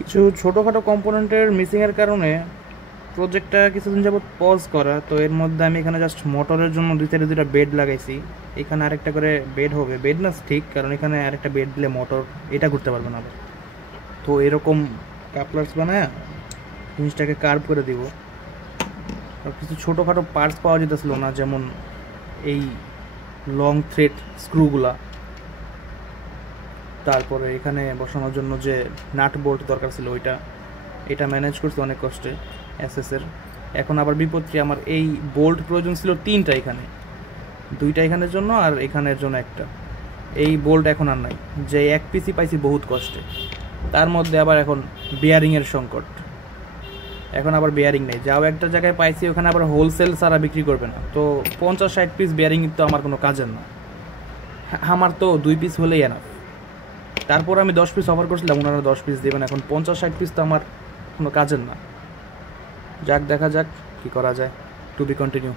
কিছু ছোটোখাটো কম্পোনেন্টের মিসিংয়ের কারণে প্রজেক্টটা কিছুদিন যাবত পজ করা। তো এর মধ্যে আমি এখানে জাস্ট মোটরের জন্য দুইটা বেড লাগাইছি। এখানে আরেকটা করে বেড হবে, বেড না ঠিক, কারণ এখানে আরেকটা বেড দিলে মোটর এটা ঘুরতে পারবে না আবার। তো এরকম কাপলার্স বানায় জিনিসটাকে কার্ভ করে দিব। আর কিছু ছোটোখাটো পার্টস পাওয়া যেতেছিল না, যেমন এই লং থ্রেড স্ক্রুগুলা, তারপরে এখানে বসানোর জন্য যে নাট বোল্ট দরকার ছিল ওইটা, এটা ম্যানেজ করছি অনেক কষ্টে এসএসের। এখন আবার বিপত্তি, আমার এই বোল্ট প্রয়োজন ছিল তিনটা, এখানে দুইটা এখানের জন্য আর এখানের জন্য একটা। এই বোল্ট এখন আর নাই, যে এক পিসি পাইছি বহুত কষ্টে, তার মধ্যে আবার এখন বিয়ারিংয়ের সংকট। এখন আবার বিয়ারিং নেই, যাও একটা জায়গায় পাইছি ওখানে আবার হোলসেল সারা বিক্রি করবে না। তো 50-60 পিস বিয়ারিং তো আমার কোনো কাজের না, আমার তো 2 পিস হলেই এনাফ। তারপর আমি 10 পিস অফার করছিলাম, ওনারা 10 পিস দেবেন। এখন 50-60 পিস তো আমার কোনো কাজের না। যাক, দেখা যাক কি করা যায়। To be continue.